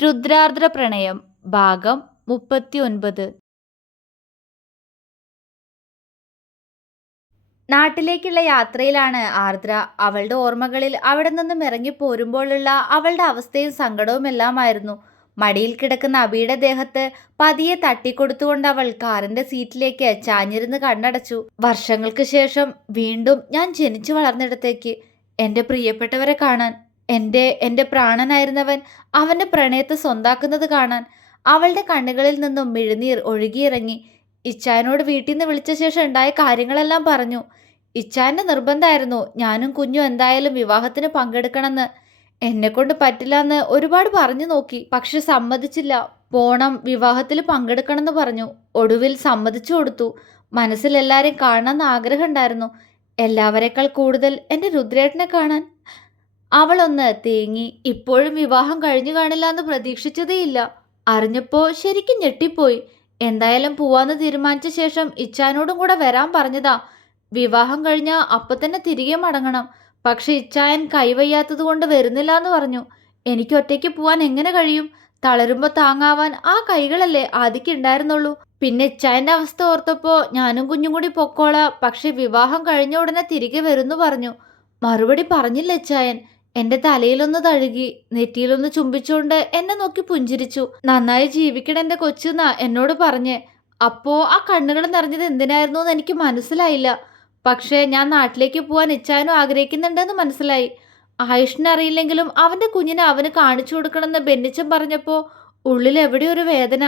രുദ്രാർദ്ര പ്രണയം ഭാഗം മുപ്പത്തിയൊൻപത്. നാട്ടിലേക്കുള്ള യാത്രയിലാണ് ആർദ്ര. അവളുടെ ഓർമ്മകളിൽ അവിടെ നിന്നും ഇറങ്ങി പോരുമ്പോഴുള്ള അവളുടെ അവസ്ഥയും സങ്കടവും എല്ലാമായിരുന്നു മടിയിൽ കിടക്കുന്ന അബിയുടെ ദേഹത്ത് പതിയെ തട്ടിക്കൊടുത്തുകൊണ്ട് അവൾ കാറിന്റെ സീറ്റിലേക്ക് ചാഞ്ഞിരുന്ന് കണ്ണടച്ചു. വർഷങ്ങൾക്ക് ശേഷം വീണ്ടും ഞാൻ ജനിച്ചു വളർന്നിടത്തേക്ക്. എന്റെ പ്രിയപ്പെട്ടവരെ കാണാൻ എന്റെ എന്റെ പ്രാണനായിരുന്നവൻ അവന്റെ പ്രണയത്തെ സ്വന്താക്കുന്നത് കാണാൻ അവളുടെ കണ്ണുകളിൽ നിന്നും മിഴുനീർ ഒഴുകിയിറങ്ങി. ഇച്ചായനോട് വീട്ടിൽ നിന്ന് വിളിച്ച ശേഷം ഉണ്ടായ കാര്യങ്ങളെല്ലാം പറഞ്ഞു. ഇച്ചായന്റെ നിർബന്ധമായിരുന്നു ഞാനും കുഞ്ഞും എന്തായാലും വിവാഹത്തിന് പങ്കെടുക്കണമെന്ന്. എന്നെക്കൊണ്ട് പറ്റില്ല എന്ന് ഒരുപാട് പറഞ്ഞു നോക്കി പക്ഷെ സമ്മതിച്ചില്ല. പോണം വിവാഹത്തിൽ പങ്കെടുക്കണമെന്ന് പറഞ്ഞു. ഒടുവിൽ സമ്മതിച്ചു കൊടുത്തു. മനസ്സിൽ എല്ലാവരെയും കാണണമെന്ന് ആഗ്രഹം ഉണ്ടായിരുന്നു എല്ലാവരെക്കാൾ കൂടുതൽ എന്റെ രുദ്രേട്ടനെ കാണാൻ അവളൊന്ന് തേങ്ങി ഇപ്പോഴും വിവാഹം കഴിഞ്ഞു കാണില്ല എന്ന് പ്രതീക്ഷിച്ചതേയില്ല. അറിഞ്ഞപ്പോ ശരിക്കും ഞെട്ടിപ്പോയി. എന്തായാലും പോവാന്ന് തീരുമാനിച്ച ശേഷം ഇച്ചാനോടും കൂടെ വരാൻ പറഞ്ഞതാ. വിവാഹം കഴിഞ്ഞ അപ്പൊ തന്നെ തിരികെ മടങ്ങണം. പക്ഷെ ഇച്ചായൻ കൈവയ്യാത്തത് കൊണ്ട് വരുന്നില്ല എന്ന് പറഞ്ഞു. എനിക്ക് ഒറ്റയ്ക്ക് പോവാൻ എങ്ങനെ കഴിയും? തളരുമ്പോ താങ്ങാവാൻ ആ കൈകളല്ലേ ആദ്യക്ക് ഉണ്ടായിരുന്നുള്ളൂ. പിന്നെ ഇച്ചായന്റെ അവസ്ഥ ഓർത്തപ്പോ ഞാനും കുഞ്ഞും കൂടി പൊക്കോളാം. പക്ഷെ വിവാഹം കഴിഞ്ഞ ഉടനെ തിരികെ വരുന്നു പറഞ്ഞു. മറുപടി പറഞ്ഞില്ല ഇച്ചായൻ. എന്റെ തലയിലൊന്ന് തഴുകി നെറ്റിയിലൊന്ന് ചുംബിച്ചുകൊണ്ട് എന്നെ നോക്കി പുഞ്ചിരിച്ചു. നന്നായി ജീവിക്കണ എന്റെ കൊച്ചുന്നാ എന്നോട് പറഞ്ഞ് അപ്പോ ആ കണ്ണുകൾ നിറഞ്ഞത് എന്തിനായിരുന്നു എന്ന് എനിക്ക് മനസ്സിലായില്ല. പക്ഷേ ഞാൻ നാട്ടിലേക്ക് പോവാൻ ഇച്ഛാനും ആഗ്രഹിക്കുന്നുണ്ടെന്ന് മനസ്സിലായി. ആയുഷിനെ അറിയില്ലെങ്കിലും അവന്റെ കുഞ്ഞിനെ അവന് കാണിച്ചു കൊടുക്കണമെന്ന് ബെന്നിച്ചൻ പറഞ്ഞപ്പോൾ ഉള്ളിൽ എവിടെ ഒരു വേദന.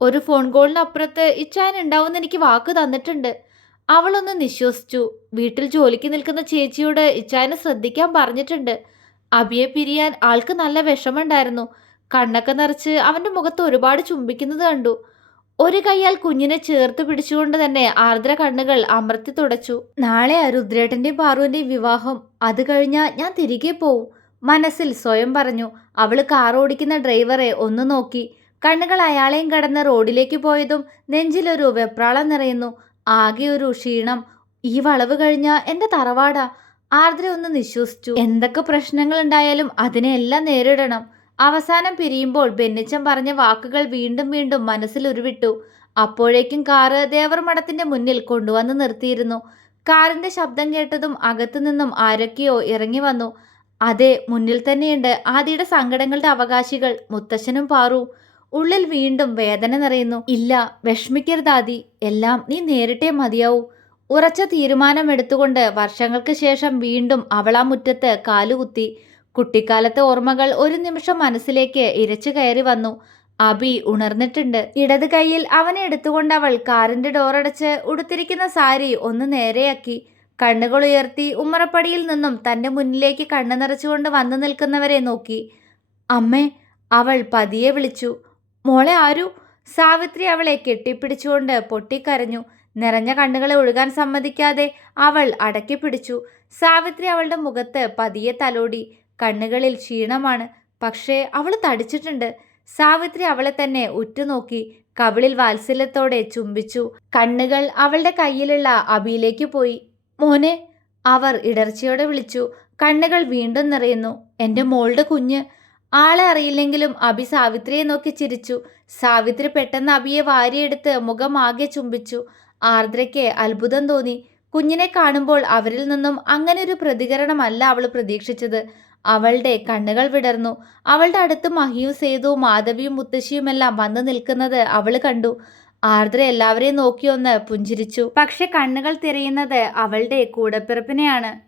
ഒരു ഫോൺ കോളിനപ്പുറത്ത് ഇച്ചായൻ ഉണ്ടാവുമെന്ന് എനിക്ക് വാക്ക് തന്നിട്ടുണ്ട്. അവളൊന്ന് നിശ്വസിച്ചു. വീട്ടിൽ ജോലിക്ക് നിൽക്കുന്ന ചേച്ചിയോട് ഇച്ചായനെ ശ്രദ്ധിക്കാൻ പറഞ്ഞിട്ടുണ്ട്. അബിയെ പിരിയാൻ ആൾക്ക് നല്ല വിഷമമുണ്ടായിരുന്നു. കണ്ണൊക്കെ നിറച്ച് അവന്റെ മുഖത്ത് ഒരുപാട് ചുംബിക്കുന്നത് കണ്ടു. ഒരു കൈയാൽ കുഞ്ഞിനെ ചേർത്ത് പിടിച്ചുകൊണ്ട് തന്നെ ആർദ്ര കണ്ണുകൾ അമർത്തി തുടച്ചു. നാളെ രുദ്രേട്ടന്റെയും പാറുവിന്റെയും വിവാഹം. അത് കഴിഞ്ഞാൽ ഞാൻ തിരികെ പോവും മനസ്സിൽ സ്വയം പറഞ്ഞു. അവൾ കാർ ഓടിക്കുന്ന ഡ്രൈവറെ ഒന്ന് നോക്കി. കണ്ണുകൾ അയാളെയും കടന്ന് റോഡിലേക്ക് പോയതും നെഞ്ചിലൊരു വെപ്രാളം നിറയുന്നു. ആകെ ഒരു ക്ഷീണം. ഈ വളവ് കഴിഞ്ഞാൽ എന്റെ തറവാടാ. ആർദ്ര ഒന്ന് നിശ്വസിച്ചു. എന്തൊക്കെ പ്രശ്നങ്ങൾ ഉണ്ടായാലും അതിനെല്ലാം നേരിടണം. അവസാനം പിരിയുമ്പോൾ ബെന്നിച്ചൻ പറഞ്ഞ വാക്കുകൾ വീണ്ടും വീണ്ടും മനസ്സിൽ ഉരുവിട്ടു. അപ്പോഴേക്കും കാറ് ദേവർമഠത്തിന്റെ മുന്നിൽ കൊണ്ടുവന്ന് നിർത്തിയിരുന്നു. കാറിന്റെ ശബ്ദം കേട്ടതും അകത്തുനിന്നും ആരൊക്കെയോ ഇറങ്ങി വന്നു. അതെ മുന്നിൽ തന്നെയുണ്ട് ആദിയുടെ സങ്കടങ്ങളുടെ അവകാശികൾ മുത്തശ്ശനും പാറു. ഉള്ളിൽ വീണ്ടും വേദന നിറയുന്നു. ഇല്ല വിഷമിക്കരുതാദി എല്ലാം നീ നേരിട്ടേ മതിയാവൂ. ഉറച്ച തീരുമാനമെടുത്തുകൊണ്ട് വർഷങ്ങൾക്ക് ശേഷം വീണ്ടും അവളാ മുറ്റത്ത് കാലുകുത്തി. കുട്ടിക്കാലത്തെ ഓർമ്മകൾ ഒരു നിമിഷം മനസ്സിലേക്ക് ഇരച്ചു കയറി വന്നു. അബി ഉണർന്നിട്ടുണ്ട്. ഇടത് കൈയിൽ അവനെ എടുത്തുകൊണ്ട് അവൾ കാറിന്റെ ഡോറടച്ച് ഉടുത്തിരിക്കുന്ന സാരി ഒന്ന് നേരെയാക്കി. കണ്ണുകൾ ഉയർത്തി ഉമ്മറപ്പടിയിൽ നിന്നും തന്റെ മുന്നിലേക്ക് കണ്ണു നിറച്ചുകൊണ്ട് വന്നു നിൽക്കുന്നവരെ നോക്കി. അമ്മേ അവൾ പതിയെ വിളിച്ചു. മോളെ ആരു? സാവിത്രി അവളെ കെട്ടിപ്പിടിച്ചുകൊണ്ട് പൊട്ടിക്കരഞ്ഞു. നിറഞ്ഞ കണ്ണുകളെ ഒഴുകാൻ സമ്മതിക്കാതെ അവൾ അടക്കി പിടിച്ചു. സാവിത്രി അവളുടെ മുഖത്ത് പതിയെ തലോടി. കണ്ണുകളിൽ ക്ഷീണമാണ്. പക്ഷേ അവൾ തടിച്ചിട്ടുണ്ട്. സാവിത്രി അവളെ തന്നെ ഉറ്റുനോക്കി കവിളിൽ വാത്സല്യത്തോടെ ചുംബിച്ചു. കണ്ണുകൾ അവളുടെ കയ്യിലുള്ള അബിയിലേക്ക് പോയി. മോനെ അവർ ഇടർച്ചയോടെ വിളിച്ചു. കണ്ണുകൾ വീണ്ടും നിറയുന്നു. എന്റെ മോളുടെ കുഞ്ഞ്. ആളെ അറിയില്ലെങ്കിലും അബി സാവിത്രിയെ നോക്കി ചിരിച്ചു. സാവിത്രി പെട്ടെന്ന് അബിയെ വാരിയെടുത്ത് മുഖം ആകെ ചുംബിച്ചു. ആർദ്രയ്ക്ക് അത്ഭുതം തോന്നി. കുഞ്ഞിനെ കാണുമ്പോൾ അവരിൽ നിന്നും അങ്ങനെ ഒരു പ്രതികരണമല്ല അവൾ പ്രതീക്ഷിച്ചത്. അവളുടെ കണ്ണുകൾ വിടർന്നു. അവളുടെ അടുത്ത് മഹിയും സേതുവും മാധവിയും മുത്തശ്ശിയുമെല്ലാം വന്നു നിൽക്കുന്നത് അവൾ കണ്ടു. ആർദ്ര എല്ലാവരെയും നോക്കിയൊന്ന് പുഞ്ചിരിച്ചു. പക്ഷെ കണ്ണുകൾ തിരയുന്നത് അവളുടെ കൂടപ്പിറപ്പിനെയാണ്.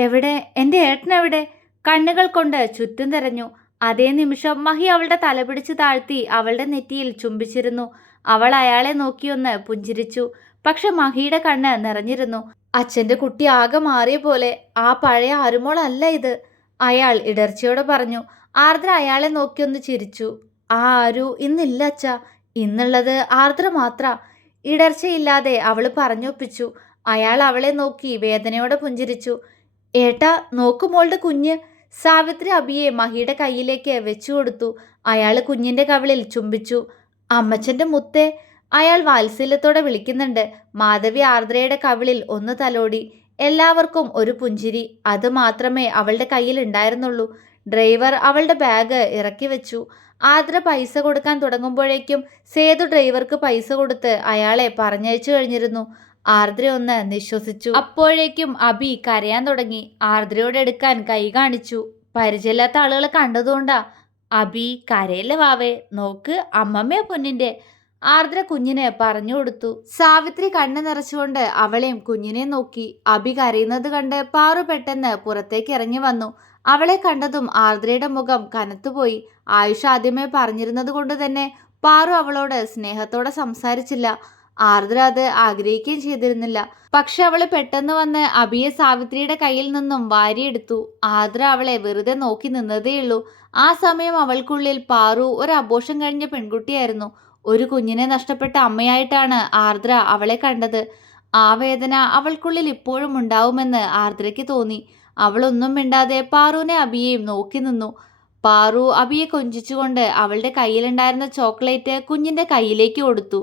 എവിടെ? എന്റെ ഏട്ടനെവിടെ കണ്ണുകൾ കൊണ്ട് ചുറ്റും തിരഞ്ഞു. അതേ നിമിഷം മഹി അവളുടെ തലപിടിച്ച് താഴ്ത്തി അവളുടെ നെറ്റിയിൽ ചുംബിച്ചിരുന്നു. അവൾ അയാളെ നോക്കിയൊന്ന് പുഞ്ചിരിച്ചു. പക്ഷെ മഹിയുടെ കണ്ണ് നിറഞ്ഞിരുന്നു. അച്ഛന്റെ കുട്ടി ആകെ മാറിയ പോലെ. ആ പഴയ ആരുമോളല്ല ഇത്. അയാൾ ഇടർച്ചയോടെ പറഞ്ഞു ആർദ്ര അയാളെ നോക്കിയൊന്ന് ചിരിച്ചു. ആ ആരു? ഇന്നില്ല അച്ഛ. ഇന്നുള്ളത് ആർദ്ര മാത്ര. ഇടർച്ചയില്ലാതെ അവൾ പറഞ്ഞൊപ്പിച്ചു. അയാൾ അവളെ നോക്കി വേദനയോടെ പുഞ്ചിരിച്ചു. ഏട്ടാ നോക്കുമോളുടെ കുഞ്ഞ്. സാവിത്രി അബിയെ മഹിയുടെ കയ്യിലേക്ക് വെച്ചു കൊടുത്തു. അയാൾ കുഞ്ഞിന്റെ കവിളിൽ ചുംബിച്ചു. അമ്മച്ചന്റെ മുത്തേ അയാൾ വാത്സല്യത്തോടെ വിളിക്കുന്നുണ്ട്. മാധവി ആർദ്രയുടെ കവിളിൽ ഒന്ന് തലോടി. എല്ലാവർക്കും ഒരു പുഞ്ചിരി. അത് മാത്രമേ അവളുടെ കയ്യിൽ ഉണ്ടായിരുന്നുള്ളൂ. ഡ്രൈവർ അവളുടെ ബാഗ് ഇറക്കി വെച്ചു. ആർദ്ര പൈസ കൊടുക്കാൻ തുടങ്ങുമ്പോഴേക്കും സേതു ഡ്രൈവർക്ക് പൈസ കൊടുത്ത് അയാളെ പറഞ്ഞയച്ചു കഴിഞ്ഞിരുന്നു. ആർദ്ര ഒന്ന് നിശ്വസിച്ചു. അപ്പോഴേക്കും അബി കരയാൻ തുടങ്ങി. ആർദ്രയോട് എടുക്കാൻ കൈ കാണിച്ചു. പരിചയമില്ലാത്ത ആളുകളെ കണ്ടതുകൊണ്ടാ അബി കരയില്ല വാവേ? നോക്ക് അമ്മമ്മയാ പൊന്നിന്റെ ആർദ്ര കുഞ്ഞിനെ പറഞ്ഞു കൊടുത്തു. സാവിത്രി കണ്ണു നിറച്ചുകൊണ്ട് അവളെയും കുഞ്ഞിനെയും നോക്കി. അഭി കരയുന്നത് കണ്ട് പാറു പെട്ടെന്ന് പുറത്തേക്ക് ഇറങ്ങി വന്നു. അവളെ കണ്ടതും ആർദ്രയുടെ മുഖം കനത്തുപോയി. ആയുഷ ആദ്യമേ പറഞ്ഞിരുന്നത് കൊണ്ട് തന്നെ പാറു അവളോട് സ്നേഹത്തോടെ സംസാരിച്ചില്ല. ആർദ്ര അത് ആഗ്രഹിക്കുകയും ചെയ്തിരുന്നില്ല. പക്ഷെ അവൾ പെട്ടെന്ന് വന്ന് അബിയെ സാവിത്രിയുടെ കയ്യിൽ നിന്നും വാരിയെടുത്തു. ആർദ്ര അവളെ വെറുതെ നോക്കി നിന്നതേയുള്ളൂ. ആ സമയം അവൾക്കുള്ളിൽ പാറു ഒരു ആഘോഷം കഴിഞ്ഞ പെൺകുട്ടിയായിരുന്നു. ഒരു കുഞ്ഞിനെ നഷ്ടപ്പെട്ട അമ്മയായിട്ടാണ് ആർദ്ര അവളെ കണ്ടത്. ആ വേദന അവൾക്കുള്ളിൽ ഇപ്പോഴും ഉണ്ടാവുമെന്ന് ആർദ്രയ്ക്ക് തോന്നി. അവളൊന്നും മിണ്ടാതെ പാറുവിനെ അബിയെയും നോക്കി നിന്നു. പാറു അബിയെ കൊഞ്ചിച്ചുകൊണ്ട് അവളുടെ കയ്യിലുണ്ടായിരുന്ന ചോക്ലേറ്റ് കുഞ്ഞിന്റെ കയ്യിലേക്ക് കൊടുത്തു.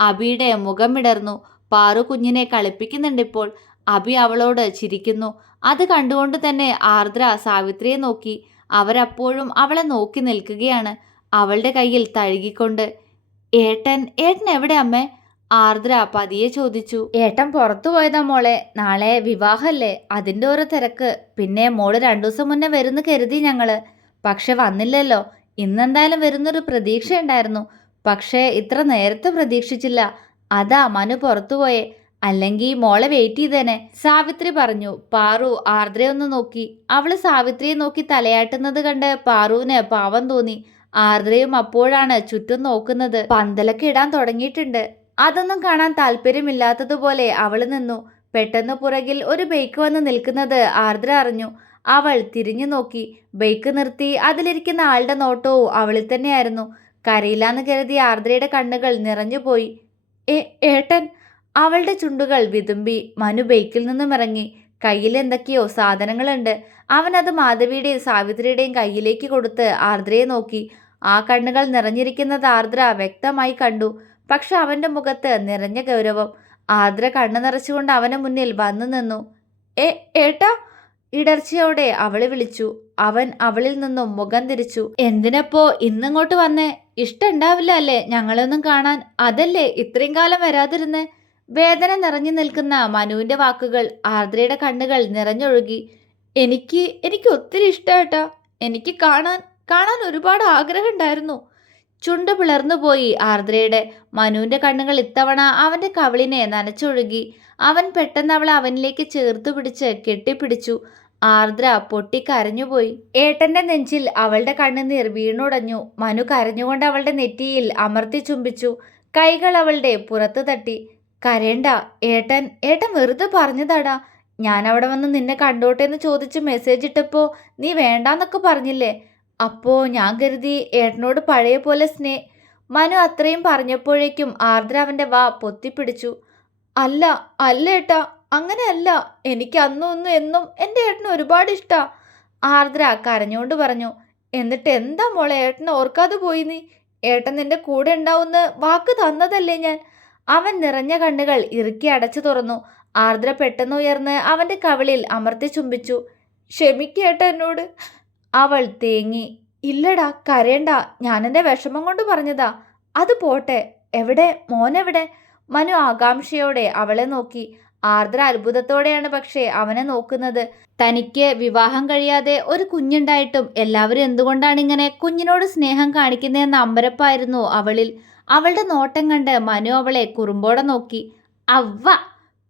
അബിയുടെ മുഖം വിടർന്നു പാറു കുഞ്ഞിനെ കളിപ്പിക്കുന്നുണ്ടിപ്പോൾ അബി അവളോട് ചിരിക്കുന്നു. അത് കണ്ടുകൊണ്ട് തന്നെ ആർദ്ര സാവിത്രിയെ നോക്കി. അവരപ്പോഴും അവളെ നോക്കി നിൽക്കുകയാണ്. അവളുടെ കയ്യിൽ തഴുകിക്കൊണ്ട് ഏട്ടൻ ഏട്ടൻ എവിടെ അമ്മേ? ആർദ്ര പതിയെ ചോദിച്ചു. ഏട്ടൻ പുറത്തു പോയതാ മോളെ. നാളെ വിവാഹല്ലേ. അതിന്റെ ഓരോ തിരക്ക്. പിന്നെ മോൾ രണ്ടു ദിവസം മുന്നേ വരുന്നു കരുതി ഞങ്ങൾ. പക്ഷെ വന്നില്ലല്ലോ. ഇന്നെന്തായാലും വരുന്നൊരു പ്രതീക്ഷ ഉണ്ടായിരുന്നു പക്ഷേ ഇത്ര നേരത്തെ പ്രതീക്ഷിച്ചില്ല. അതാ മനു പുറത്തുപോയെ അല്ലെങ്കിൽ മോളെ വെയിറ്റ് ചെയ്തേനെ. സാവിത്രി പറഞ്ഞു പാറു ആർദ്രയെ ഒന്ന് നോക്കി. അവൾ സാവിത്രിയെ നോക്കി തലയാട്ടുന്നത് കണ്ട് പാറുവിന് പാവം തോന്നി. ആർദ്രയും അപ്പോഴാണ് ചുറ്റും നോക്കുന്നത്. പന്തലൊക്കെ ഇടാൻ തുടങ്ങിയിട്ടുണ്ട്. അതൊന്നും കാണാൻ താല്പര്യമില്ലാത്തതുപോലെ അവൾ നിന്നു. പെട്ടെന്ന് പുറകിൽ ഒരു ബൈക്ക് വന്ന് നിൽക്കുന്നത് ആർദ്ര അറിഞ്ഞു. അവൾ തിരിഞ്ഞു നോക്കി. ബൈക്ക് നിർത്തി അതിലിരിക്കുന്ന ആളുടെ നോട്ടവും അവളിൽ തന്നെയായിരുന്നു. കരയില്ലാന്ന് കരുതിയ ആർദ്രയുടെ കണ്ണുകൾ നിറഞ്ഞുപോയി ഏട്ടൻ? അവളുടെ ചുണ്ടുകൾ വിതുമ്പി മനു ബൈക്കിൽ നിന്നും ഇറങ്ങി. കയ്യിൽ എന്തൊക്കെയോ സാധനങ്ങളുണ്ട്. അവനത് മാധവിയുടെയും സാവിത്രിയുടെയും കയ്യിലേക്ക് കൊടുത്ത് ആർദ്രയെ നോക്കി. ആ കണ്ണുകൾ നിറഞ്ഞിരിക്കുന്നത് ആർദ്ര വ്യക്തമായി കണ്ടു. പക്ഷെ അവന്റെ മുഖത്ത് നിറഞ്ഞ ഗൗരവം. ആർദ്ര കണ്ണു നിറച്ചുകൊണ്ട് അവന് മുന്നിൽ വന്നു നിന്നു. ഏ ഏട്ടാ ഇടർച്ചയോടെ അവൾ വിളിച്ചു. അവൻ അവളിൽ നിന്നും മുഖം തിരിച്ചു. എന്തിനപ്പോ ഇന്നിങ്ങോട്ട് വന്നേ? ഇഷ്ടണ്ടാവില്ല അല്ലേ ഞങ്ങളൊന്നും കാണാൻ? അതല്ലേ ഇത്രയും കാലം വരാതിരുന്നേ? വേദന നിറഞ്ഞു നിൽക്കുന്ന മനുവിന്റെ വാക്കുകൾ ആർദ്രയുടെ കണ്ണുകൾ നിറഞ്ഞൊഴുകി. എനിക്ക് എനിക്ക് ഒത്തിരി ഇഷ്ടമായിട്ടാ എനിക്ക് കാണാൻ കാണാൻ ഒരുപാട് ആഗ്രഹം ഉണ്ടായിരുന്നു ചുണ്ട് പിളർന്നു പോയി. ആർദ്രയുടെ മനുവിന്റെ കണ്ണുകൾ ഇത്തവണ അവന്റെ കവിളിനെ നനച്ചൊഴുകി. അവൻ പെട്ടെന്ന് അവളെ അവനിലേക്ക് ചേർത്ത് പിടിച്ച് കെട്ടിപ്പിടിച്ചു. ആർദ്ര പൊട്ടി കരഞ്ഞുപോയി ഏട്ടന്റെ നെഞ്ചിൽ അവളുടെ കണ്ണുനീർ വീണുടഞ്ഞു. മനു കരഞ്ഞുകൊണ്ട് അവളുടെ നെറ്റിയിൽ അമർത്തി ചുംബിച്ചു. കൈകൾ അവളുടെ പുറത്തു തട്ടി. കരേണ്ട ഏട്ടൻ ഏട്ടൻ വെറുതെ പറഞ്ഞതാടാ. ഞാൻ അവിടെ വന്ന് നിന്നെ കണ്ടോട്ടെ എന്ന് ചോദിച്ച് മെസ്സേജ് ഇട്ടപ്പോൾ നീ വേണ്ടാന്നൊക്കെ പറഞ്ഞില്ലേ? അപ്പോൾ ഞാൻ കരുതി ഏട്ടനോട് പഴയ പോലെ സ്നേ മനു അത്രയും പറഞ്ഞപ്പോഴേക്കും ആർദ്ര അവന്റെ വാ പൊത്തിപ്പിടിച്ചു. അല്ല അല്ല ഏട്ടാ അങ്ങനെയല്ല എനിക്ക് അന്നും ഒന്നും എന്നും എന്റെ ഏട്ടന് ഒരുപാട് ഇഷ്ടാ. ആർദ്ര കരഞ്ഞുകൊണ്ട് പറഞ്ഞു എന്നിട്ട് എന്താ മോളെ ഏട്ടനെ ഓർക്കാതെ പോയി നീ? ഏട്ടൻ നിന്റെ കൂടെ ഉണ്ടാവുന്ന വാക്ക് തന്നതല്ലേ ഞാൻ? അവൻ നിറഞ്ഞ കണ്ണുകൾ ഇറുക്കി അടച്ചു തുറന്നു. ആർദ്ര പെട്ടെന്ന് ഉയർന്ന് അവന്റെ കവിളിൽ അമർത്തി ചുംബിച്ചു. ക്ഷമിക്കേട്ട എന്നോട്. അവൾ തേങ്ങി ഇല്ലടാ കരയണ്ട. ഞാനെന്റെ വിഷമം കൊണ്ട് പറഞ്ഞതാ. അത് പോട്ടെ. എവിടെ? മോനെവിടെ? മനു ആകാംക്ഷയോടെ അവളെ നോക്കി. ആർദ്ര അത്ഭുതത്തോടെയാണ് പക്ഷേ അവനെ നോക്കുന്നത്. തനിക്ക് വിവാഹം കഴിയാതെ ഒരു കുഞ്ഞുണ്ടായിട്ടും എല്ലാവരും എന്തുകൊണ്ടാണ് ഇങ്ങനെ കുഞ്ഞിനോട് സ്നേഹം കാണിക്കുന്നതെന്ന അമ്പരപ്പായിരുന്നു അവളിൽ. അവളുടെ നോട്ടം കണ്ട് മനു അവളെ കുറുമ്പോടെ നോക്കി. അവ്വ!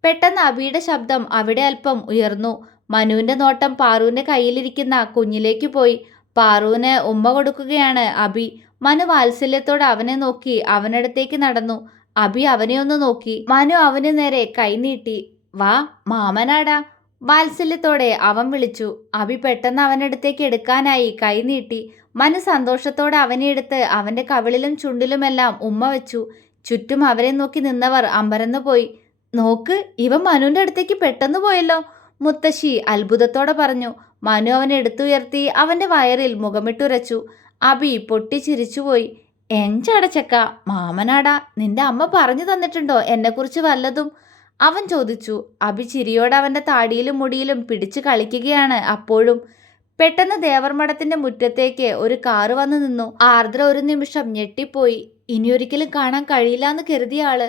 പെട്ടെന്ന് അബിയുടെ ശബ്ദം അവിടെ അല്പം ഉയർന്നു. മനുവിന്റെ നോട്ടം പാറുവിന്റെ കയ്യിലിരിക്കുന്ന കുഞ്ഞിലേക്ക് പോയി. പാറുവിന് ഉമ്മ കൊടുക്കുകയാണ്. അബി മനു വാത്സല്യത്തോടെ അവനെ നോക്കി അവനടുത്തേക്ക് നടന്നു. അബി അവനെ ഒന്ന് നോക്കി. മനു അവന് നേരെ കൈനീട്ടി വാ മാമനാടാ. വാത്സല്യത്തോടെ അവൻ വിളിച്ചു. അബി പെട്ടെന്ന് അവനടുത്തേക്ക് എടുക്കാനായി കൈനീട്ടി മനു സന്തോഷത്തോടെ അവനെ എടുത്ത് അവന്റെ കവിളിലും ചുണ്ടിലുമെല്ലാം ഉമ്മ വെച്ചു. ചുറ്റും അവരെ നോക്കി നിന്നവർ അമ്പരന്നു പോയി നോക്ക് ഇവ മനുവിന്റെ അടുത്തേക്ക് പെട്ടെന്ന് പോയല്ലോ. മുത്തശ്ശി അത്ഭുതത്തോടെ പറഞ്ഞു മനു അവനെ എടുത്തുയർത്തി അവന്റെ വയറിൽ മുഖമിട്ടുരച്ചു. അബി പൊട്ടിച്ചിരിച്ചുപോയി എഞ്ചടച്ചക്ക മാമനാടാ നിന്റെ അമ്മ പറഞ്ഞു തന്നിട്ടുണ്ടോ എന്നെക്കുറിച്ച് വല്ലതും? അവൻ ചോദിച്ചു അബി ചിരിയോടെ അവന്റെ താടിയിലും മുടിയിലും പിടിച്ചു കളിക്കുകയാണ് അപ്പോഴും. പെട്ടെന്ന് ദേവർമഠത്തിന്റെ മുറ്റത്തേക്ക് ഒരു കാറ് വന്നു നിന്നു. ആർദ്ര ഒരു നിമിഷം ഞെട്ടിപ്പോയി ഇനിയൊരിക്കലും കാണാൻ കഴിയില്ല എന്ന് കരുതിയ ആൾ.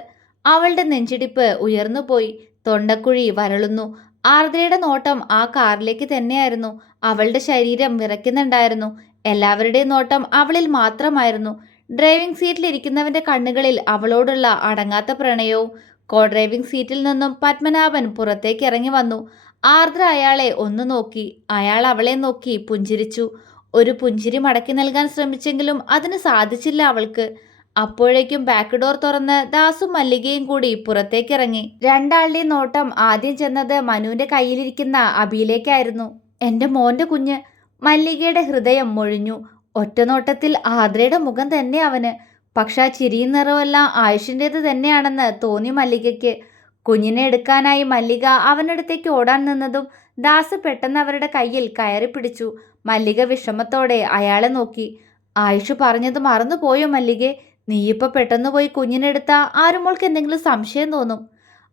അവളുടെ നെഞ്ചിടിപ്പ് ഉയർന്നുപോയി തൊണ്ടക്കുഴി വരളുന്നു. ആർദ്രയുടെ നോട്ടം ആ കാറിലേക്ക് തന്നെയായിരുന്നു. അവളുടെ ശരീരം വിറയ്ക്കുന്നുണ്ടായിരുന്നു. എല്ലാവരുടെയും നോട്ടം അവളിൽ മാത്രമായിരുന്നു. ഡ്രൈവിംഗ് സീറ്റിലിരിക്കുന്നവന്റെ കണ്ണുകളിൽ അവളോടുള്ള അടങ്ങാത്ത പ്രണയവും കോ ഡ്രൈവിംഗ് സീറ്റിൽ നിന്നും പത്മനാഭൻ പുറത്തേക്ക് ഇറങ്ങി വന്നു. ആർദ്ര അയാളെ ഒന്ന് നോക്കി അയാൾ അവളെ നോക്കി പുഞ്ചിരിച്ചു. ഒരു പുഞ്ചിരി മടക്കി നൽകാൻ ശ്രമിച്ചെങ്കിലും അതിന് സാധിച്ചില്ല അവൾക്ക്. അപ്പോഴേക്കും ബാക്ക് ഡോർ തുറന്ന് ദാസും മല്ലികയും കൂടി പുറത്തേക്കിറങ്ങി. രണ്ടാളുടെയും നോട്ടം ആദ്യം ചെന്നത് മനുവിന്റെ കയ്യിലിരിക്കുന്ന അബിയിലേക്കായിരുന്നു. എന്റെ മോന്റെ കുഞ്ഞ് മല്ലികയുടെ ഹൃദയം മൊഴിഞ്ഞു. ഒറ്റനോട്ടത്തിൽ ആദ്രയുടെ മുഖം തന്നെ അവന്. പക്ഷെ ആ ചിരിയും നിറവെല്ലാം ആയുഷിന്റേത് തന്നെയാണെന്ന് തോന്നി മല്ലികയ്ക്ക്. കുഞ്ഞിനെ എടുക്കാനായി മല്ലിക അവനടുത്തേക്ക് ഓടാൻ നിന്നതും ദാസ് പെട്ടെന്ന് അവരുടെ കയ്യിൽ കയറി പിടിച്ചു. മല്ലിക വിഷമത്തോടെ അയാളെ നോക്കി. ആയുഷ് പറഞ്ഞത് മറന്നുപോയോ മല്ലികെ? നീയിപ്പോൾ പെട്ടെന്ന് പോയി കുഞ്ഞിനെടുത്ത ആരുമോൾക്ക് എന്തെങ്കിലും സംശയം തോന്നും.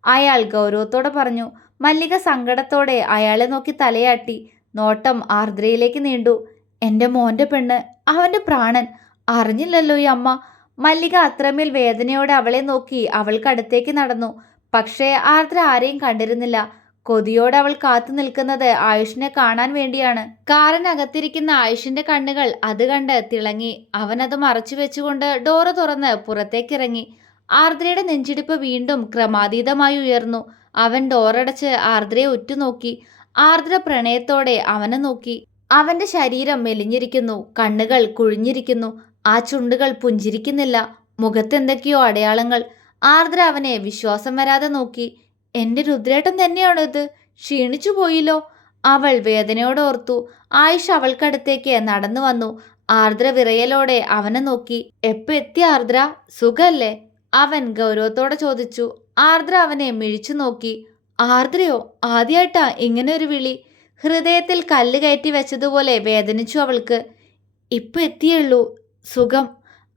അയാൾ ഗൗരവത്തോടെ പറഞ്ഞു മല്ലിക സങ്കടത്തോടെ അയാളെ നോക്കി തലയാട്ടി. നോട്ടം ആർദ്രയിലേക്ക് നീണ്ടു. എന്റെ മോന്റെ പെണ്ണ് അവന്റെ പ്രാണൻ. അറിഞ്ഞില്ലല്ലോ ഈ അമ്മ. മല്ലിക അത്രമേൽ വേദനയോടെ അവളെ നോക്കി അവൾക്കടുത്തേക്ക് നടന്നു. പക്ഷേ ആർദ്ര ആരെയും കണ്ടിരുന്നില്ല. കൊതിയോടെ അവൾ കാത്തു നിൽക്കുന്നത് ആയുഷിനെ കാണാൻ വേണ്ടിയാണ്. കാറിനകത്തിരിക്കുന്ന ആയുഷിന്റെ കണ്ണുകൾ അത് കണ്ട് തിളങ്ങി. അവനത് മറച്ചു വെച്ചുകൊണ്ട് ഡോറ് തുറന്ന് പുറത്തേക്കിറങ്ങി. ആർദ്രയുടെ നെഞ്ചിടിപ്പ് വീണ്ടും ക്രമാതീതമായി ഉയർന്നു. അവൻ ഡോറടച്ച് ആർദ്രയെ ഉറ്റുനോക്കി. ആർദ്ര പ്രണയത്തോടെ അവനെ നോക്കി. അവന്റെ ശരീരം മെലിഞ്ഞിരിക്കുന്നു. കണ്ണുകൾ കുഴിഞ്ഞിരിക്കുന്നു. ആ ചുണ്ടുകൾ പുഞ്ചിരിക്കുന്നില്ല. മുഖത്തെന്തൊക്കെയോ അടയാളങ്ങൾ. ആർദ്ര അവനെ വിശ്വാസം വരാതെ നോക്കി. എന്റെ രുദ്രേട്ടൻ തന്നെയാണോ ഇത് ക്ഷീണിച്ചു പോയില്ലോ. അവൾ വേദനയോടോർത്തു ആയിഷ അവൾക്കടുത്തേക്ക് നടന്നു വന്നു. ആർദ്ര വിറയലോടെ അവനെ നോക്കി. എപ്പ എത്തി ആർദ്ര? സുഖല്ലേ? അവൻ ഗൗരവത്തോടെ ചോദിച്ചു. ആർദ്ര അവനെ മിഴിച്ചു നോക്കി. ആർദ്രയോ? ആദ്യമായിട്ടാ ഇങ്ങനെ ഒരു വിളി. ഹൃദയത്തിൽ കല്ല് കയറ്റി വെച്ചതുപോലെ വേദനിച്ചു അവൾക്ക്. ഇപ്പൊ എത്തിയുള്ളൂ സുഖം.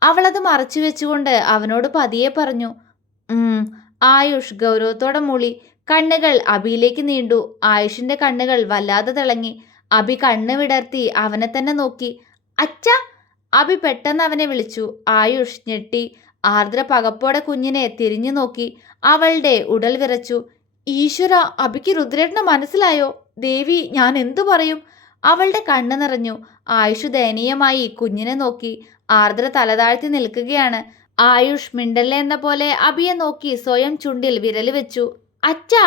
അവളത് മറച്ചു വെച്ചുകൊണ്ട് അവനോട് പതിയെ പറഞ്ഞു. ആയുഷ് ഗൗരവത്തോടെ മൂളി. കണ്ണുകൾ അബിയിലേക്ക് നീണ്ടു. ആയുഷിന്റെ കണ്ണുകൾ വല്ലാതെ തിളങ്ങി. അബി കണ്ണ് വിടർത്തി അവനെ തന്നെ നോക്കി. അച്ഛ! അബി പെട്ടെന്ന് അവനെ വിളിച്ചു. ആയുഷ് ഞെട്ടി. ആർദ്ര പകപ്പോടെ കുഞ്ഞിനെ തിരിഞ്ഞു നോക്കി. അവളുടെ ഉടൽ വിറച്ചു. ഈശ്വര അബിക്ക് രുദ്രേട്ടന് മനസ്സിലായോ? ദേവി ഞാൻ എന്തു പറയും? അവളുടെ കണ്ണ് നിറഞ്ഞു. ആയുഷ് ദയനീയമായി കുഞ്ഞിനെ നോക്കി. ആർദ്ര തലതാഴ്ത്തി നിൽക്കുകയാണ്. ആയുഷ് മിണ്ടല്ല എന്ന പോലെ അബിയെ നോക്കി സ്വയം ചുണ്ടിൽ വിരൽ വെച്ചു. അച്ഛാ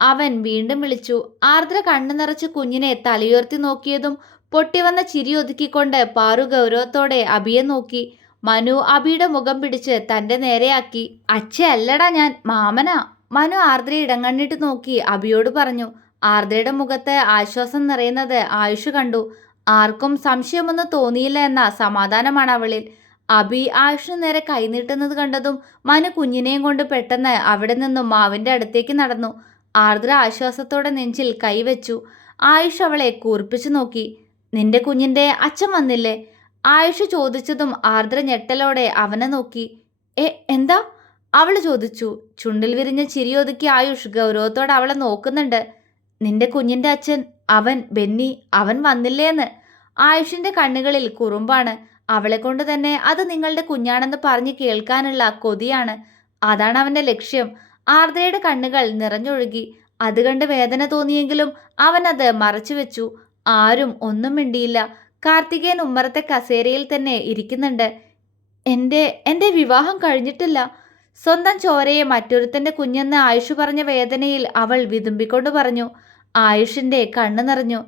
അവൻ വീണ്ടും വിളിച്ചു. ആർദ്ര കണ്ണു നിറച്ച് കുഞ്ഞിനെ തലയുയർത്തി നോക്കിയതും പൊട്ടിവന്ന ചിരി ഒതുക്കിക്കൊണ്ട് പാറു ഗൗരവത്തോടെ അബിയെ നോക്കി. മനു അബിയുടെ മുഖം പിടിച്ച് തന്റെ നേരെയാക്കി. അച്ഛയല്ലടാ ഞാൻ മാമനാ. മനു ആർദ്ര ഇടങ്ങണ്ണിട്ട് നോക്കി അബിയോട് പറഞ്ഞു. ആർദ്രയുടെ മുഖത്ത് ആശ്വാസം നിറയുന്നത് ആയുഷ് കണ്ടു. ആർക്കും സംശയമൊന്നും തോന്നിയില്ല എന്ന സമാധാനമാണ് അവളിൽ. അബി ആയുഷിന് നേരെ കൈനീട്ടുന്നത് കണ്ടതും മനു കുഞ്ഞിനെയും കൊണ്ട് പെട്ടെന്ന് അവിടെ നിന്നും മാവിന്റെ അടുത്തേക്ക് നടന്നു. ആർദ്ര ആശ്വാസത്തോടെ നെഞ്ചിൽ കൈവച്ചു ആയുഷ് അവളെ കൂർപ്പിച്ചു നോക്കി. നിന്റെ കുഞ്ഞിന്റെ അച്ഛൻ വന്നില്ലേ? ആയുഷ് ചോദിച്ചതും ആർദ്ര ഞെട്ടലോടെ അവനെ നോക്കി. എ എന്താ? അവൾ ചോദിച്ചു. ചുണ്ടിൽ വിരിഞ്ഞ ചിരിയൊതുക്കി ആയുഷ് ഗൗരവത്തോടെ അവളെ നോക്കുന്നുണ്ട്. നിന്റെ കുഞ്ഞിന്റെ അച്ഛൻ അവൻ ബെന്നി അവൻ വന്നില്ലേന്ന്. ആയുഷിന്റെ കണ്ണുകളിൽ കുറുമ്പാണ്. അവളെ കൊണ്ട് തന്നെ അത് നിങ്ങളുടെ കുഞ്ഞാണെന്ന് പറഞ്ഞ് കേൾക്കാനുള്ള കൊതിയാണ്. അതാണ് അവന്റെ ലക്ഷ്യം. ആർദ്രയുടെ കണ്ണുകൾ നിറഞ്ഞൊഴുകി. അത് കണ്ട് വേദന തോന്നിയെങ്കിലും അവൻ അത് മറച്ചു വെച്ചു. ആരും ഒന്നും മിണ്ടിയില്ല. കാർത്തികേയൻ ഉമ്മറത്തെ കസേരയിൽ തന്നെ ഇരിക്കുന്നുണ്ട്. എന്റെ എന്റെ വിവാഹം കഴിഞ്ഞിട്ടില്ല. സ്വന്തം ചോരയെ മറ്റൊരുത്തന്റെ കുഞ്ഞെന്ന് ആയുഷ് പറഞ്ഞ വേദനയിൽ അവൾ വിതുമ്പിക്കൊണ്ട് പറഞ്ഞു. ആയുഷിന്റെ കണ്ണു നിറഞ്ഞു.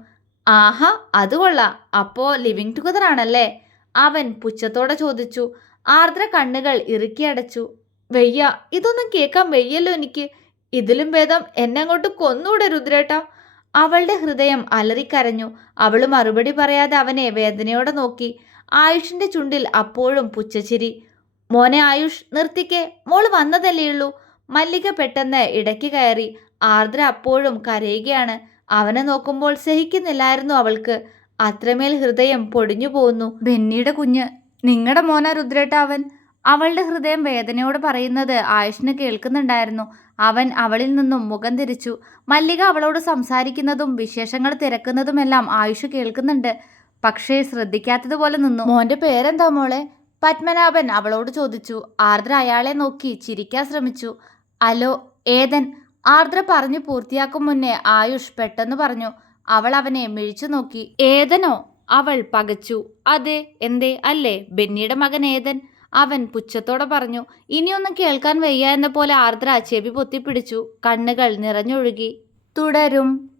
ആഹാ അത് കൊള്ളാം. അപ്പോ ലിവിങ് ടുഗദർ ആണല്ലേ അവൻ പുച്ഛത്തോടെ ചോദിച്ചു ആർദ്ര കണ്ണുകൾ ഇറുക്കിയടച്ചു. വെയ്യ ഇതൊന്നും കേൾക്കാൻ വെയ്യല്ലോ എനിക്ക്. ഇതിലും ഭേദം എന്നെ അങ്ങോട്ട് കൊന്നൂടെ രുദ്രേട്ട. അവളുടെ ഹൃദയം അലറിക്കരഞ്ഞു. അവൾ മറുപടി പറയാതെ അവനെ വേദനയോടെ നോക്കി. ആയുഷിന്റെ ചുണ്ടിൽ അപ്പോഴും പുച്ഛച്ചിരി. മോനെ ആയുഷ് നിർത്തിക്കേ. മോൾ വന്നതല്ലേയുള്ളൂ മല്ലിക പെട്ടെന്ന് ഇടയ്ക്ക് കയറി. ആർദ്ര അപ്പോഴും കരയുകയാണ്. അവനെ നോക്കുമ്പോൾ സഹിക്കുന്നില്ലായിരുന്നു അവൾക്ക്. അത്രമേൽ ഹൃദയം പൊടിഞ്ഞു പോകുന്നു ബെന്നിയുടെ കുഞ്ഞ് നിങ്ങളുടെ മോന രുദ്രേട്ട അവൻ അവളുടെ ഹൃദയം വേദനയോട് പറയുന്നത് ആയുഷിന് കേൾക്കുന്നുണ്ടായിരുന്നു. അവൻ അവളിൽ നിന്നും മുഖം തിരിച്ചു. മല്ലിക അവളോട് സംസാരിക്കുന്നതും വിശേഷങ്ങൾ തിരക്കുന്നതുമെല്ലാം ആയുഷ് കേൾക്കുന്നുണ്ട്. പക്ഷേ ശ്രദ്ധിക്കാത്തതുപോലെ നിന്നു. മോന്റെ പേരെന്താ മോളെ? പത്മനാഭൻ അവളോട് ചോദിച്ചു. ആർദ്ര അയാളെ നോക്കി ചിരിക്കാൻ ശ്രമിച്ചു. അലോ ഏതൻ? ആർദ്ര പറഞ്ഞു പൂർത്തിയാക്കും മുന്നേ ആയുഷ് പെട്ടെന്ന് പറഞ്ഞു. അവൾ അവനെ മിഴിച്ചു നോക്കി. ഏതനോ? അവൾ പകച്ചു. അതെ എന്തേ? അല്ലേ? ബെന്നിയുടെ മകൻ ഏതൻ? അവൻ പുച്ഛത്തോടെ പറഞ്ഞു. ഇനിയൊന്നും കേൾക്കാൻ വയ്യ എന്ന പോലെ ആർദ്ര ചെവി പൊത്തിപ്പിടിച്ചു. കണ്ണുകൾ നിറഞ്ഞൊഴുകി. തുടരും